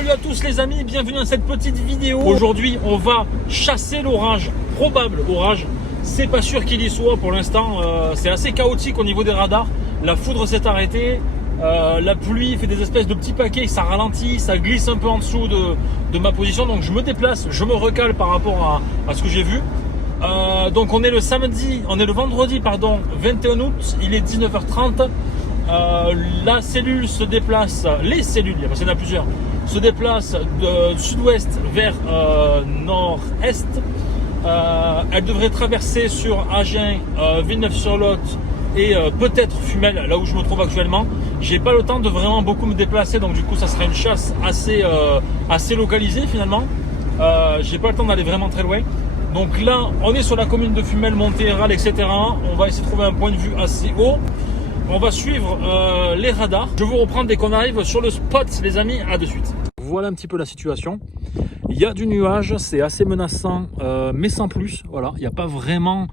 Salut à tous les amis, bienvenue dans cette petite vidéo. Aujourd'hui on va chasser l'orage, probable orage. C'est pas sûr qu'il y soit pour l'instant, c'est assez chaotique au niveau des radars. La foudre s'est arrêtée, la pluie fait des espèces de petits paquets, ça ralentit, ça glisse un peu en dessous de ma position. Donc je me déplace, je me recale par rapport à ce que j'ai vu. Donc on est le vendredi 21 août, il est 19h30. La cellule se déplace, les cellules, parce qu'il y en a plusieurs, se déplacent de sud-ouest vers nord-est. Elle devrait traverser sur Agen, Villeneuve-sur-Lot et peut-être Fumel, là où je me trouve actuellement. J'ai pas le temps de vraiment beaucoup me déplacer, donc du coup ça sera une chasse assez localisée finalement. J'ai pas le temps d'aller vraiment très loin. Donc là on est sur la commune de Fumel, Montéral, etc. On va essayer de trouver un point de vue assez haut. On va suivre les radars. Je vous reprends dès qu'on arrive sur le spot, les amis. À de suite. Voilà un petit peu la situation. Il y a du nuage, c'est assez menaçant, mais sans plus. Voilà, il n'y a pas vraiment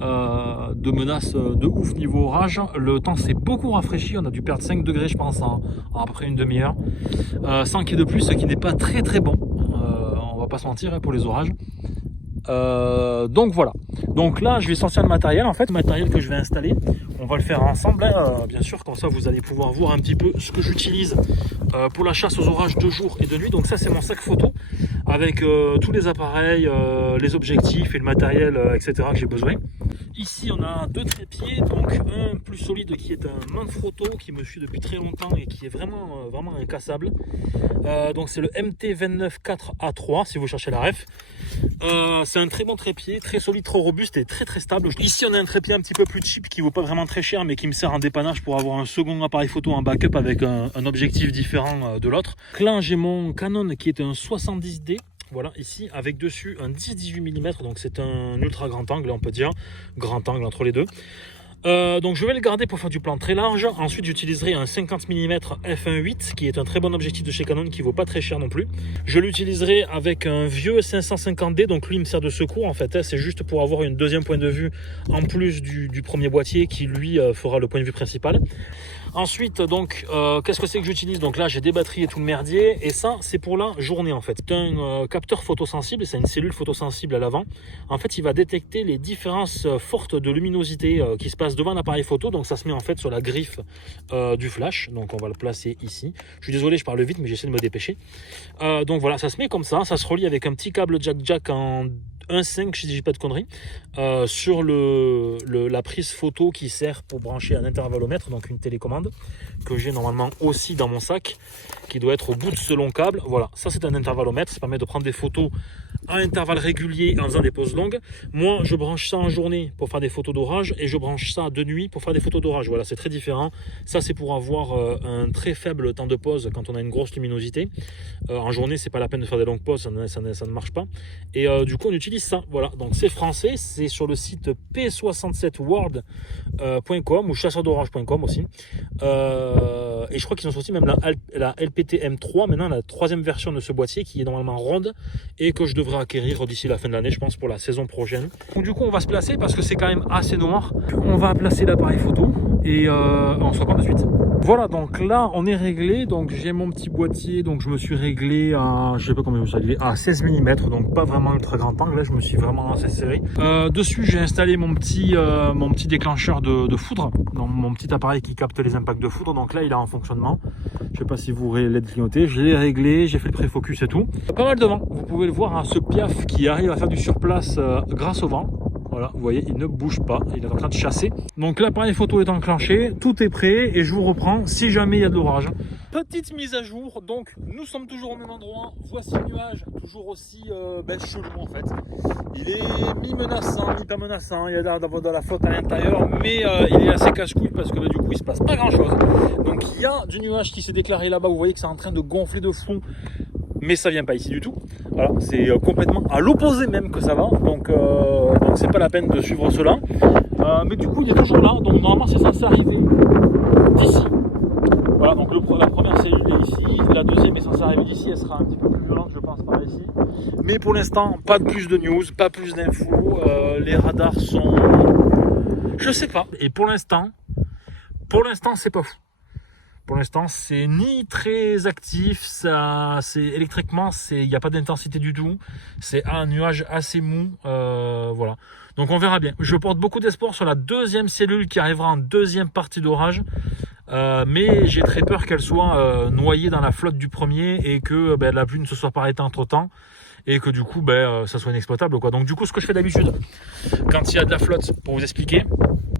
de menace de ouf niveau orage. Le temps s'est beaucoup rafraîchi. On a dû perdre 5 degrés, je pense, en après une demi-heure. Sans qu'il y ait de plus, ce qui n'est pas très très bon. On va pas se mentir hein, pour les orages. Donc voilà, donc là je vais sortir le matériel, en fait le matériel que je vais installer, on va le faire ensemble hein, bien sûr, comme ça vous allez pouvoir voir un petit peu ce que j'utilise pour la chasse aux orages de jour et de nuit. Donc ça c'est mon sac photo avec tous les appareils, les objectifs et le matériel etc que j'ai besoin. Ici on a deux trépieds, donc un plus solide qui est un Manfrotto qui me suit depuis très longtemps et qui est vraiment incassable. Donc c'est le MT294A3 si vous cherchez la ref. C'est un très bon trépied, très solide, trop robuste et très stable. Ici on a un trépied un petit peu plus cheap qui vaut pas vraiment très cher mais qui me sert en dépannage pour avoir un second appareil photo en backup avec un objectif différent de l'autre. Là j'ai mon Canon qui est un 70D. Voilà, ici avec dessus un 10-18 mm, donc c'est un ultra grand angle, on peut dire, grand angle entre les deux. Donc je vais le garder pour faire du plan très large. Ensuite j'utiliserai un 50 mm f1.8 qui est un très bon objectif de chez Canon qui vaut pas très cher non plus. Je l'utiliserai avec un vieux 550D, donc lui il me sert de secours en fait, c'est juste pour avoir une deuxième point de vue en plus du premier boîtier qui lui fera le point de vue principal. Ensuite donc qu'est-ce que c'est que j'utilise? Donc là j'ai des batteries et tout le merdier, et ça c'est pour la journée en fait. C'est un capteur photosensible, c'est une cellule photosensible à l'avant. En fait il va détecter les différences fortes de luminosité qui se passent devant l'appareil photo. Donc ça se met en fait sur la griffe du flash, donc on va le placer ici. Je suis désolé je parle vite mais j'essaie de me dépêcher. Donc voilà, ça se met comme ça se relie avec un petit câble jack en 1.5 si je dis pas de conneries sur la prise photo qui sert pour brancher un intervallomètre, donc une télécommande que j'ai normalement aussi dans mon sac qui doit être au bout de ce long câble. Voilà, ça c'est un intervallomètre, ça permet de prendre des photos à intervalles réguliers en faisant des pauses longues. Moi je branche ça en journée pour faire des photos d'orage et je branche ça de nuit pour faire des photos d'orage. Voilà, c'est très différent. Ça c'est pour avoir un très faible temps de pause quand on a une grosse luminosité. En journée c'est pas la peine de faire des longues pauses, ça ne marche pas. Et du coup on utilise ça. Voilà, donc c'est français, c'est sur le site p67world.com ou chasseurdorage.com aussi. Et je crois qu'ils ont sorti même la LPT M3 maintenant, la troisième version de ce boîtier qui est normalement ronde et que je devrais acquérir d'ici la fin de l'année, je pense, pour la saison prochaine. Donc du coup on va se placer parce que c'est quand même assez noir. On va placer l'appareil photo et on se reprend de suite. Voilà, donc là on est réglé, donc j'ai mon petit boîtier, donc je me suis réglé à, je sais pas combien je me suis réglé, à 16 mm, donc pas vraiment ultra grand angle, là je me suis vraiment assez serré. Dessus j'ai installé mon petit déclencheur de foudre, donc mon petit appareil qui capte les impacts de foudre, donc là il est en fonctionnement. Je sais pas si vous l'avez clignoté, je l'ai réglé, j'ai fait le pré-focus et tout. Pas mal de vent, vous pouvez le voir, hein, ce piaf qui arrive à faire du surplace grâce au vent. Voilà, vous voyez, il ne bouge pas, il est en train de chasser. Donc l'appareil photo est enclenché, tout est prêt et je vous reprends si jamais il y a de l'orage. Petite mise à jour, donc nous sommes toujours au même endroit. Voici le nuage, toujours aussi chelou en fait. Il est mi-menaçant, mi-pas menaçant, il y a d'avoir de la flotte à l'intérieur, mais il est assez casse-couille parce que du coup il se passe pas grand chose. Donc il y a du nuage qui s'est déclaré là-bas, vous voyez que c'est en train de gonfler de fond. Mais ça vient pas ici du tout. Voilà, c'est complètement à l'opposé même que ça va. Donc c'est pas la peine de suivre cela. Mais du coup il est toujours là. Donc normalement c'est censé arriver d'ici. Voilà, donc la première cellule est ici. La deuxième est censée arriver d'ici. Elle sera un petit peu plus violente je pense par ici. Mais pour l'instant pas de plus de news, pas plus d'infos. Les radars sont... Je sais pas. Et pour l'instant c'est pas fou. Pour l'instant, c'est ni très actif, ça, c'est électriquement, il n'y a pas d'intensité du tout. C'est un nuage assez mou, voilà. Donc on verra bien. Je porte beaucoup d'espoir sur la deuxième cellule qui arrivera en deuxième partie d'orage. Mais j'ai très peur qu'elle soit noyée dans la flotte du premier et que la pluie ne se soit pas arrêtée entre temps et que du coup ça soit inexploitable quoi. Donc du coup ce que je fais d'habitude quand il y a de la flotte, pour vous expliquer,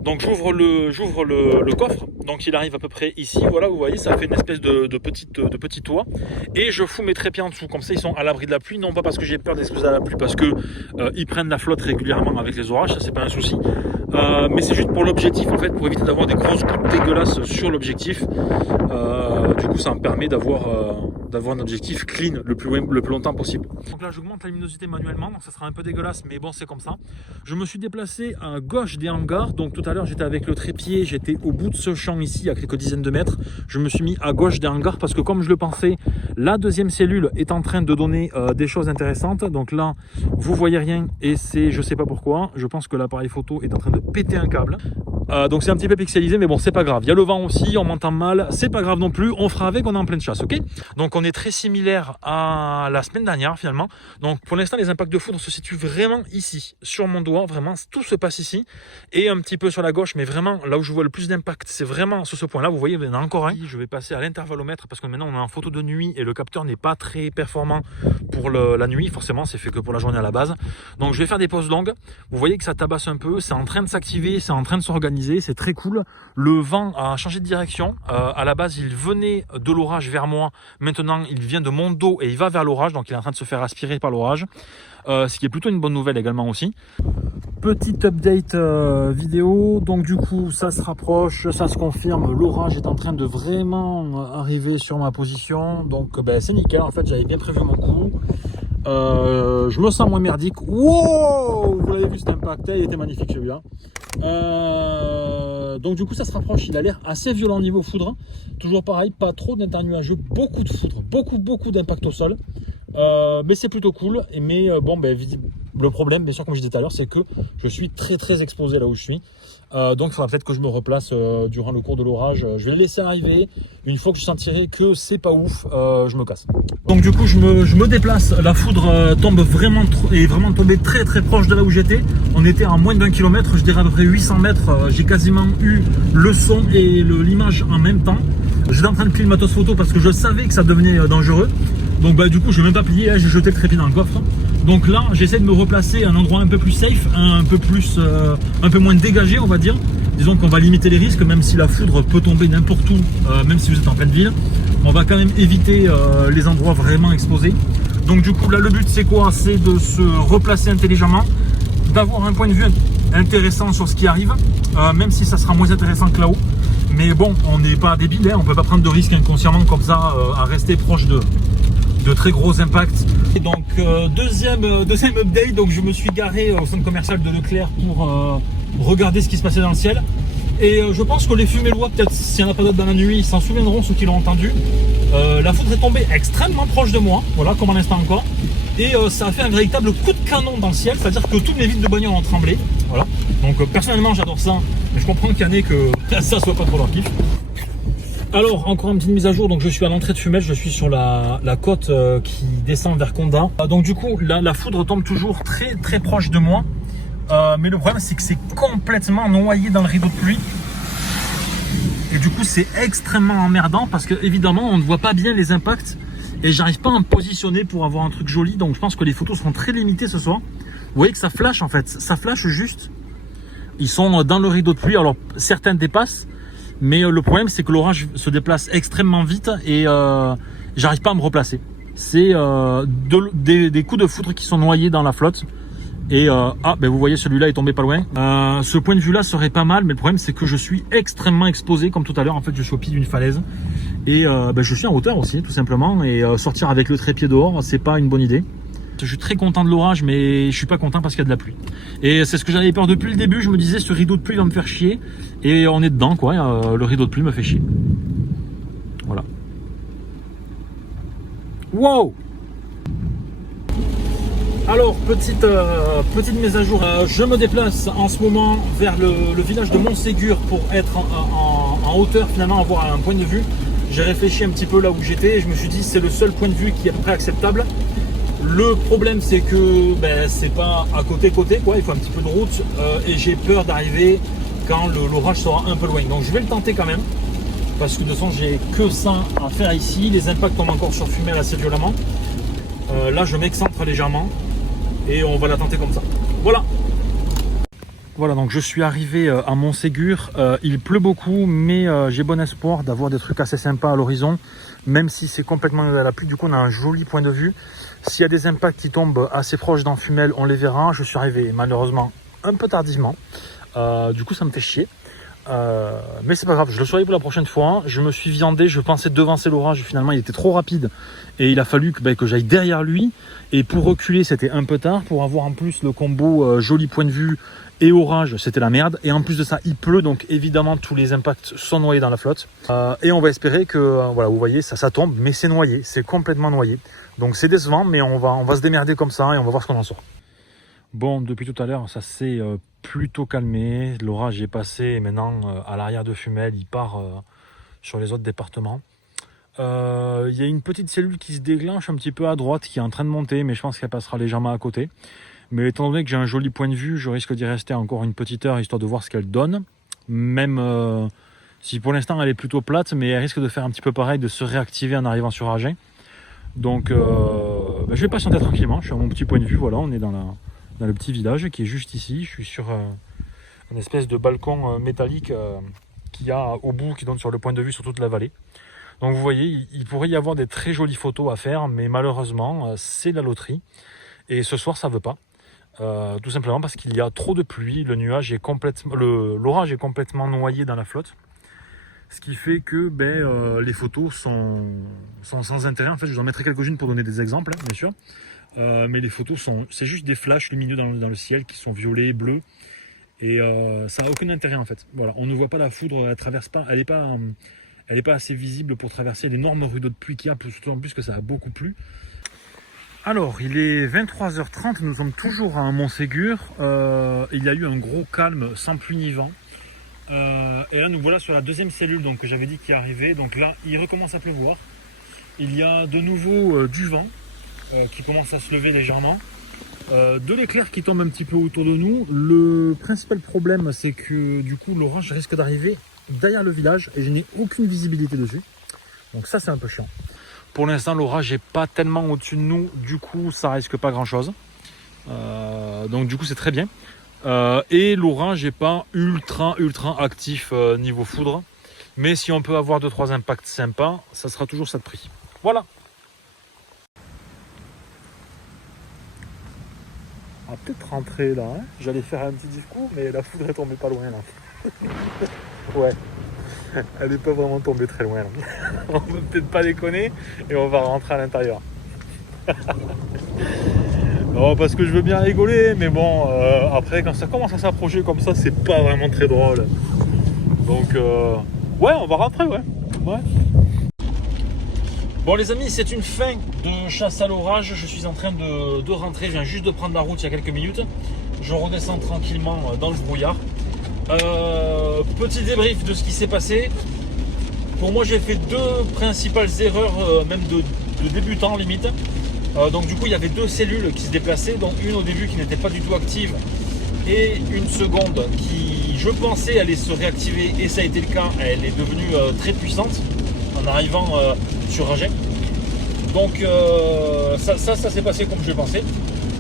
donc j'ouvre le coffre, donc il arrive à peu près ici, voilà, vous voyez, ça fait une espèce de petit toit, et je fous mes trépieds en dessous, comme ça ils sont à l'abri de la pluie, non pas parce que j'ai peur d'exploser à la pluie, parce que ils prennent la flotte régulièrement avec les orages, ça c'est pas un souci, mais c'est juste pour l'objectif en fait, pour éviter d'avoir des grosses gouttes dégueulasses sur l'objectif. Du coup ça me permet d'avoir un objectif clean le plus longtemps possible. Donc là j'augmente la luminosité manuellement, donc ça sera un peu dégueulasse, mais bon c'est comme ça. Je me suis déplacé à gauche des hangars, donc tout à l'heure j'étais avec le trépied, j'étais au bout de ce champ ici à quelques dizaines de mètres. Je me suis mis à gauche des hangars parce que comme je le pensais, la deuxième cellule est en train de donner des choses intéressantes. Donc là vous voyez rien et c'est, je sais pas pourquoi, je pense que l'appareil photo est en train de péter un câble. Donc c'est un petit peu pixelisé, mais bon c'est pas grave, il y a le vent aussi, on m'entend mal, c'est pas grave non plus, on fera avec, on est en pleine chasse, ok. Donc on est très similaire à la semaine dernière finalement. Donc pour l'instant les impacts de foudre se situent vraiment ici, sur mon doigt, vraiment tout se passe ici, et un petit peu sur la gauche, mais vraiment là où je vois le plus d'impact c'est vraiment sur ce point là, vous voyez il y en a encore un. Je vais passer à l'intervalomètre parce que maintenant on est en photo de nuit et le capteur n'est pas très performant pour la nuit, forcément c'est fait que pour la journée à la base. Donc je vais faire des pauses longues, vous voyez que ça tabasse un peu, c'est en train de s'activer, c'est en train de s'organiser. C'est très cool. Le vent a changé de direction. À la base, il venait de l'orage vers moi. Maintenant, il vient de mon dos et il va vers l'orage. Donc, il est en train de se faire aspirer par l'orage. Ce qui est plutôt une bonne nouvelle également aussi. Petite update vidéo. Donc, du coup, ça se rapproche, ça se confirme. L'orage est en train de vraiment arriver sur ma position. Donc, c'est nickel. En fait, j'avais bien prévu mon coup. Je me sens moins merdique. Wow, vous l'avez vu cet impact, il était magnifique celui-là. Donc du coup ça se rapproche, il a l'air assez violent niveau foudre. Toujours pareil, pas trop d'internuageux, beaucoup de foudre, beaucoup d'impact au sol. Mais c'est plutôt cool. Mais le problème, bien sûr, comme je disais tout à l'heure, c'est que je suis très exposé là où je suis. Donc il faudra peut-être que je me replace durant le cours de l'orage. Je vais le laisser arriver. Une fois que je sentirai que c'est pas ouf, je me casse. Donc du coup je me déplace. La foudre tombe est vraiment tombée très proche de là où j'étais. On était à moins d'1 kilomètre, je dirais à peu près 800 mètres. J'ai quasiment eu le son et l'image en même temps. J'étais en train de plier le matos photo parce que je savais que ça devenait dangereux. Donc du coup je vais même pas plier, j'ai jeté le trépied dans le coffre. Donc là j'essaie de me replacer à un endroit un peu plus safe, un peu moins dégagé on va dire. Disons qu'on va limiter les risques, même si la foudre peut tomber n'importe où, même si vous êtes en pleine ville. On va quand même éviter les endroits vraiment exposés. Donc du coup là le but c'est quoi? C'est de se replacer intelligemment, d'avoir un point de vue intéressant sur ce qui arrive, même si ça sera moins intéressant que là-haut. Mais bon, on n'est pas débile, hein, on ne peut pas prendre de risques inconsciemment comme ça à rester proche de très gros impacts. Et donc deuxième update, donc je me suis garé au centre commercial de Leclerc pour regarder ce qui se passait dans le ciel. Et je pense que les fumélois, peut-être s'il n'y en a pas d'autres dans la nuit, ils s'en souviendront, ceux qui l'ont entendu. La foudre est tombée extrêmement proche de moi, voilà, comme à l'instant encore. Et ça a fait un véritable coup de canon dans le ciel, c'est-à-dire que toutes les vitres de bagnole ont tremblé. Voilà. Donc personnellement j'adore ça, mais je comprends qu'il y en ait que ça soit pas trop leur kiff. Alors encore une petite mise à jour, donc je suis à l'entrée de Fumel, je suis sur la côte qui descend vers Condat. Donc du coup la foudre tombe toujours très proche de moi, mais le problème c'est que c'est complètement noyé dans le rideau de pluie. Et du coup c'est extrêmement emmerdant parce que évidemment on ne voit pas bien les impacts et j'arrive pas à me positionner pour avoir un truc joli. Donc je pense que les photos seront très limitées ce soir. Vous voyez que ça flash en fait, ça flash juste. Ils sont dans le rideau de pluie, alors certains dépassent. Mais le problème c'est que l'orage se déplace extrêmement vite et j'arrive pas à me replacer. C'est des coups de foudre qui sont noyés dans la flotte. Et vous voyez celui-là est tombé pas loin. Ce point de vue là serait pas mal, mais le problème c'est que je suis extrêmement exposé comme tout à l'heure. En fait je suis au pied d'une falaise. Et je suis en hauteur aussi tout simplement. Et sortir avec le trépied dehors c'est pas une bonne idée. Je suis très content de l'orage, mais je suis pas content parce qu'il y a de la pluie. Et c'est ce que j'avais peur depuis le début. Je me disais, ce rideau de pluie va me faire chier. Et on est dedans, quoi. Le rideau de pluie me fait chier. Voilà. Wow! Alors, petite mise à jour. Je me déplace en ce moment vers le village de Montségur pour être en hauteur, finalement, avoir un point de vue. J'ai réfléchi un petit peu là où j'étais et je me suis dit c'est le seul point de vue qui est à peu près acceptable. Le problème c'est que c'est pas à côté quoi, il faut un petit peu de route et j'ai peur d'arriver quand l'orage sera un peu loin. Donc je vais le tenter quand même parce que de toute façon j'ai que ça à faire ici. Les impacts tombent encore sur Fumel assez violemment. Là je m'excentre légèrement et on va la tenter comme ça. Voilà. Voilà, donc je suis arrivé à Montségur. Il pleut beaucoup, mais j'ai bon espoir d'avoir des trucs assez sympas à l'horizon, même si c'est complètement à la pluie. Du coup, on a un joli point de vue. S'il y a des impacts qui tombent assez proches d'Enfumel, on les verra. Je suis arrivé malheureusement un peu tardivement. Du coup, ça me fait chier. Mais c'est pas grave, je le saurai pour la prochaine fois. Je me suis viandé, je pensais devancer l'orage. Finalement, il était trop rapide et il a fallu que j'aille derrière lui. Et pour reculer, c'était un peu tard. Pour avoir en plus le combo joli point de vue et orage, c'était la merde. Et en plus de ça, il pleut, donc évidemment tous les impacts sont noyés dans la flotte. Et on va espérer que, voilà, vous voyez, ça tombe, mais c'est noyé, c'est complètement noyé. Donc c'est décevant, mais on va se démerder comme ça et on va voir ce qu'on en sort. Bon, depuis tout à l'heure, ça s'est plutôt calmé. L'orage est passé et maintenant, à l'arrière de Fumel, il part sur les autres départements. Il y a une petite cellule qui se déclenche un petit peu à droite, qui est en train de monter, mais je pense qu'elle passera légèrement à côté. Mais étant donné que j'ai un joli point de vue, je risque d'y rester encore une petite heure, histoire de voir ce qu'elle donne. Même si pour l'instant elle est plutôt plate, mais elle risque de faire un petit peu pareil, de se réactiver en arrivant sur Agen. Donc je vais patienter tranquillement, je suis à mon petit point de vue, voilà, on est dans le petit village qui est juste ici. Je suis sur une espèce de balcon métallique qu'il y a au bout, qui donne sur le point de vue sur toute la vallée. Donc vous voyez, il pourrait y avoir des très jolies photos à faire, mais malheureusement c'est la loterie. Et ce soir ça ne veut pas. Tout simplement parce qu'il y a trop de pluie, l'orage est complètement noyé dans la flotte. Ce qui fait que les photos sont sans intérêt. En fait, je vous en mettrai quelques-unes pour donner des exemples, bien sûr. Mais les photos c'est juste des flashs lumineux dans le ciel qui sont violets, bleus. Et ça n'a aucun intérêt en fait. Voilà, on ne voit pas la foudre, elle traverse pas, elle n'est pas assez visible pour traverser l'énorme rideau de pluie qu'il y a, surtout en plus que ça a beaucoup plu. Alors, il est 23h30, nous sommes toujours à Montségur. Il y a eu un gros calme sans pluie ni vent. Et là, nous voilà sur la deuxième cellule donc, que j'avais dit qui arrivait. Donc là, il recommence à pleuvoir. Il y a de nouveau du vent qui commence à se lever légèrement. De l'éclair qui tombe un petit peu autour de nous. Le principal problème, c'est que du coup, l'orage risque d'arriver derrière le village et je n'ai aucune visibilité dessus. Donc ça, c'est un peu chiant. Pour l'instant, l'orage n'est pas tellement au-dessus de nous, du coup, ça risque pas grand-chose. Donc du coup, c'est très bien. Et l'orage n'est pas ultra actif niveau foudre. Mais si on peut avoir 2-3 impacts sympas, ça sera toujours ça de prix. Voilà. On va peut-être rentrer là. Hein. J'allais faire un petit discours, mais la foudre est tombée pas loin là. Ouais. Elle n'est pas vraiment tombée très loin. On va peut-être pas déconner et on va rentrer à l'intérieur. Non, parce que je veux bien rigoler, mais bon, après quand ça commence à s'approcher comme ça, c'est pas vraiment très drôle. Donc, ouais, on va rentrer, ouais. Bon les amis, c'est une fin de chasse à l'orage. Je suis en train de rentrer, je viens juste de prendre la route il y a quelques minutes. Je redescends tranquillement dans le brouillard. Petit débrief de ce qui s'est passé. Pour moi, j'ai fait 2 principales erreurs, même de débutant limite. Donc du coup, il y avait 2 cellules qui se déplaçaient, donc une au début qui n'était pas du tout active et une seconde qui, je pensais, allait se réactiver et ça a été le cas. Elle est devenue très puissante en arrivant sur Agen. Donc ça s'est passé comme je le pensais.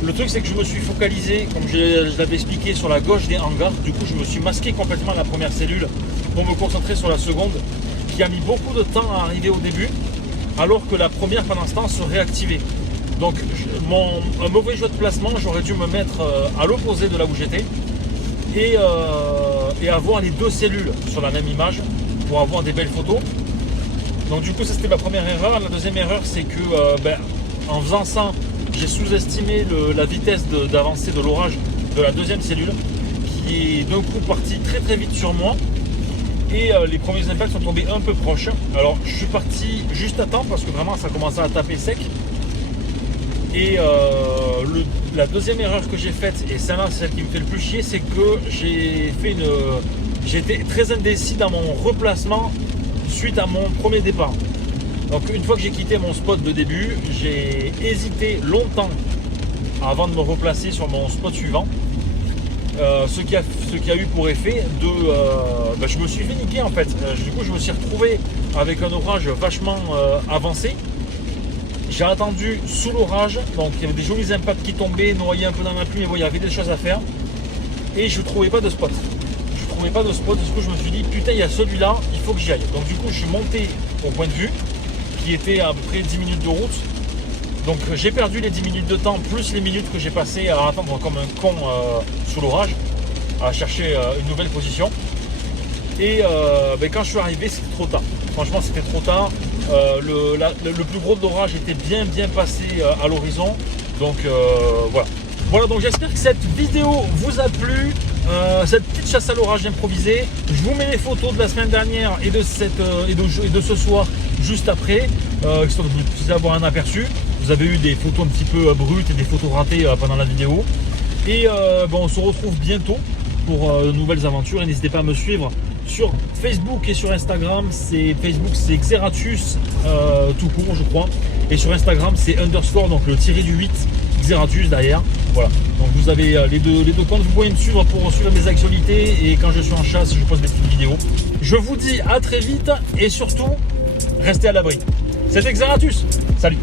Le truc, c'est que je me suis focalisé, comme je l'avais expliqué, sur la gauche des hangars. Du coup, je me suis masqué complètement la première cellule pour me concentrer sur la seconde, qui a mis beaucoup de temps à arriver au début, alors que la première, pendant ce temps, se réactivait. Donc, un mauvais jeu de placement, j'aurais dû me mettre à l'opposé de là où j'étais et avoir les 2 cellules sur la même image pour avoir des belles photos. Donc, du coup, ça c'était ma première erreur. La deuxième erreur, c'est que en faisant ça, j'ai sous-estimé la vitesse d'avancée de l'orage de la deuxième cellule qui est d'un coup partie très vite sur moi et les premiers impacts sont tombés un peu proches. Alors je suis parti juste à temps parce que vraiment ça commençait à taper sec et la deuxième erreur que j'ai faite, et celle-là c'est celle qui me fait le plus chier, c'est que j'étais très indécis dans mon replacement suite à mon premier départ. Donc une fois que j'ai quitté mon spot de début, j'ai hésité longtemps avant de me replacer sur mon spot suivant. Ce qui a eu pour effet de... je me suis fait niquer en fait. Du coup je me suis retrouvé avec un orage vachement avancé. J'ai attendu sous l'orage, donc il y avait des jolis impacts qui tombaient, noyés un peu dans la pluie, mais bon, il y avait des choses à faire. Et je ne trouvais pas de spot. Du coup je me suis dit, putain, il y a celui-là, il faut que j'y aille. Donc du coup je suis monté au point de vue, qui était à peu près 10 minutes de route. Donc j'ai perdu les 10 minutes de temps, plus les minutes que j'ai passées à attendre comme un con sous l'orage, à chercher une nouvelle position. Et quand je suis arrivé, c'était trop tard. Franchement, c'était trop tard. Le plus gros de l'orage était bien passé à l'horizon. Donc voilà, donc j'espère que cette vidéo vous a plu. Cette petite chasse à l'orage improvisée. Je vous mets les photos de la semaine dernière et de ce soir juste après, histoire que vous puissiez avoir un aperçu. Vous avez eu des photos un petit peu brutes et des photos ratées pendant la vidéo. Et on se retrouve bientôt pour de nouvelles aventures. Et n'hésitez pas à me suivre sur Facebook et sur Instagram. Facebook c'est Xeratus tout court je crois. Et sur Instagram c'est _ donc le tiré du 8 Xeratus derrière. Voilà. Donc vous avez les deux comptes. Vous pouvez me suivre pour suivre mes actualités. Et quand je suis en chasse, je poste des petites vidéos. Je vous dis à très vite et surtout, restez à l'abri. C'était Xeratus. Salut.